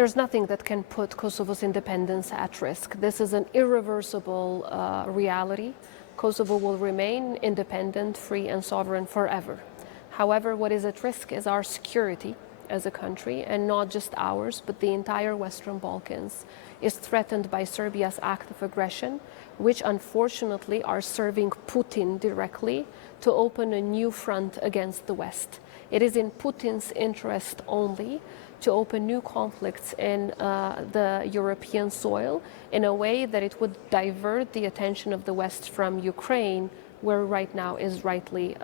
There's nothing that can put Kosovo's independence at risk. This is an irreversible reality. Kosovo will remain independent, free, and sovereign forever. However, what is at risk is our security as a country, and not just ours, but the entire Western Balkans is threatened by Serbia's act of aggression, which unfortunately are serving Putin directly to open a new front against the West. It is in Putin's interest only to open new conflicts in the European soil in a way that it would divert the attention of the West from Ukraine, where right now is rightly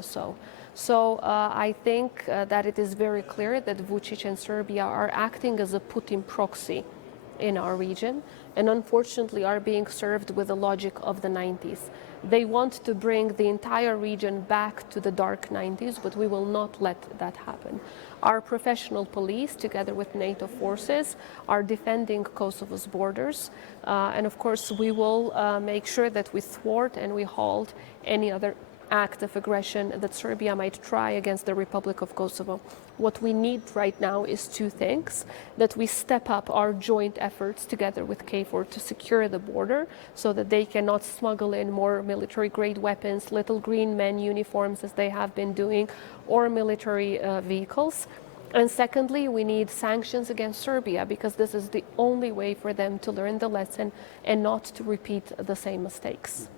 so. So I think that it is very clear that Vučić and Serbia are acting as a Putin proxy in our region, and unfortunately are being served with the logic of the 90s. They want to bring the entire region back to the dark 90s, but we will not let that happen. Our professional police, together with NATO forces, are defending Kosovo's borders. And of course, we will make sure that we thwart and we halt any other act of aggression that Serbia might try against the Republic of Kosovo. What we need right now is two things: that we step up our joint efforts together with KFOR to secure the border so that they cannot smuggle in more military-grade weapons, little green men uniforms as they have been doing, or military vehicles. And secondly, we need sanctions against Serbia, because this is the only way for them to learn the lesson and not to repeat the same mistakes.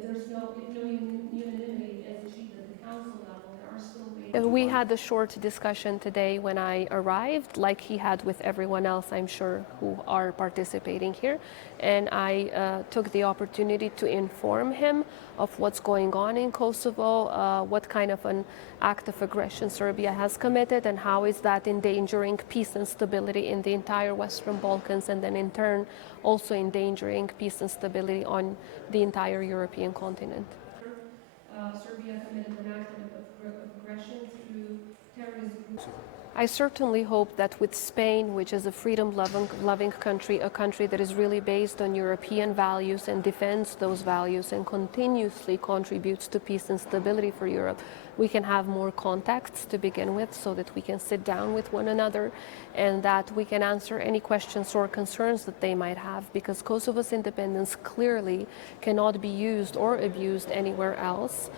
There's no unanimity as achieved at the council level. There are still we had a short discussion today when I arrived, like he had with everyone else, I'm sure, who are participating here. And I took the opportunity to inform him of what's going on in Kosovo, what kind of an act of aggression Serbia has committed, and how is that endangering peace and stability in the entire Western Balkans, and then in turn also endangering peace and stability on the entire European continent. Serbia committed an act of aggression through terrorism. I certainly hope that with Spain, which is a freedom-loving country, a country that is really based on European values and defends those values and continuously contributes to peace and stability for Europe, we can have more contacts to begin with, so that we can sit down with one another and that we can answer any questions or concerns that they might have, because Kosovo's independence clearly cannot be used or abused anywhere else,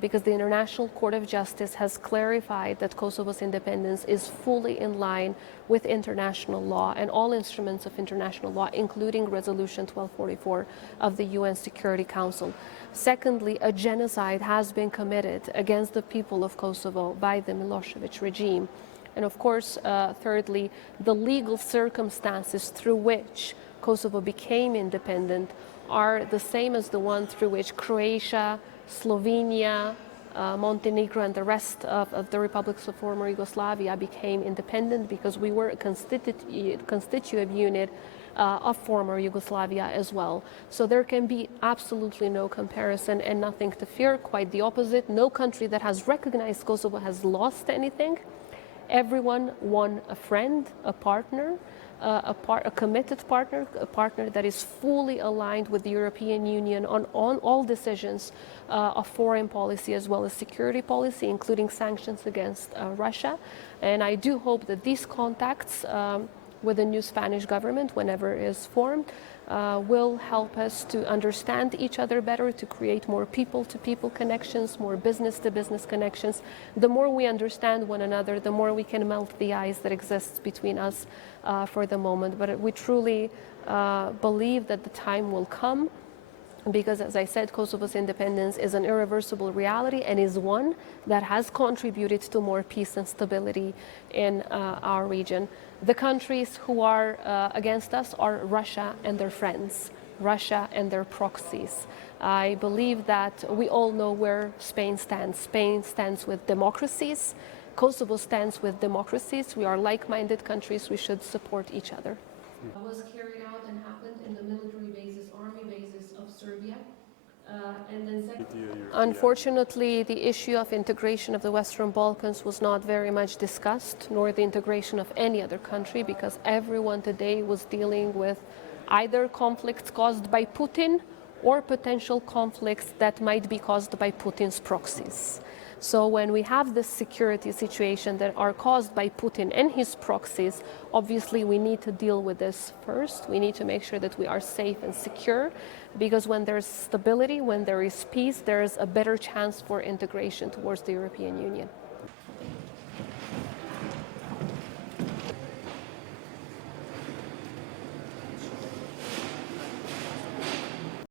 because the International Court of Justice has clarified that Kosovo's independence is fully in line with international law and all instruments of international law, including Resolution 1244 of the UN Security Council. Secondly, a genocide has been committed against the people of Kosovo by the Milosevic regime. And of course, thirdly, the legal circumstances through which Kosovo became independent are the same as the one through which Croatia, Slovenia, Montenegro, and the rest of the republics of former Yugoslavia became independent, because we were a constitutive unit of former Yugoslavia as well. So there can be absolutely no comparison and nothing to fear, quite the opposite. No country that has recognized Kosovo has lost anything. Everyone won a friend, a partner, a committed partner, a partner that is fully aligned with the European Union on all decisions of foreign policy as well as security policy, including sanctions against Russia. And I do hope that these contacts with the new Spanish government, whenever it is formed, will help us to understand each other better, to create more people-to-people connections, more business-to-business connections. The more we understand one another, the more we can melt the ice that exists between us for the moment. But we truly believe that the time will come, because, as I said, Kosovo's independence is an irreversible reality and is one that has contributed to more peace and stability in our region. The countries who are against us are Russia and their friends, Russia and their proxies. I believe that we all know where Spain stands. Spain stands with democracies. Kosovo stands with democracies. We are like-minded countries. We should support each other. Was carried out and happened in the military bases, army bases of Serbia. And then unfortunately, the issue of integration of the Western Balkans was not very much discussed, nor the integration of any other country, because everyone today was dealing with either conflicts caused by Putin or potential conflicts that might be caused by Putin's proxies. So when we have this security situation that are caused by Putin and his proxies, obviously we need to deal with this first. We need to make sure that we are safe and secure, because when there's stability, when there is peace, there is a better chance for integration towards the European Union.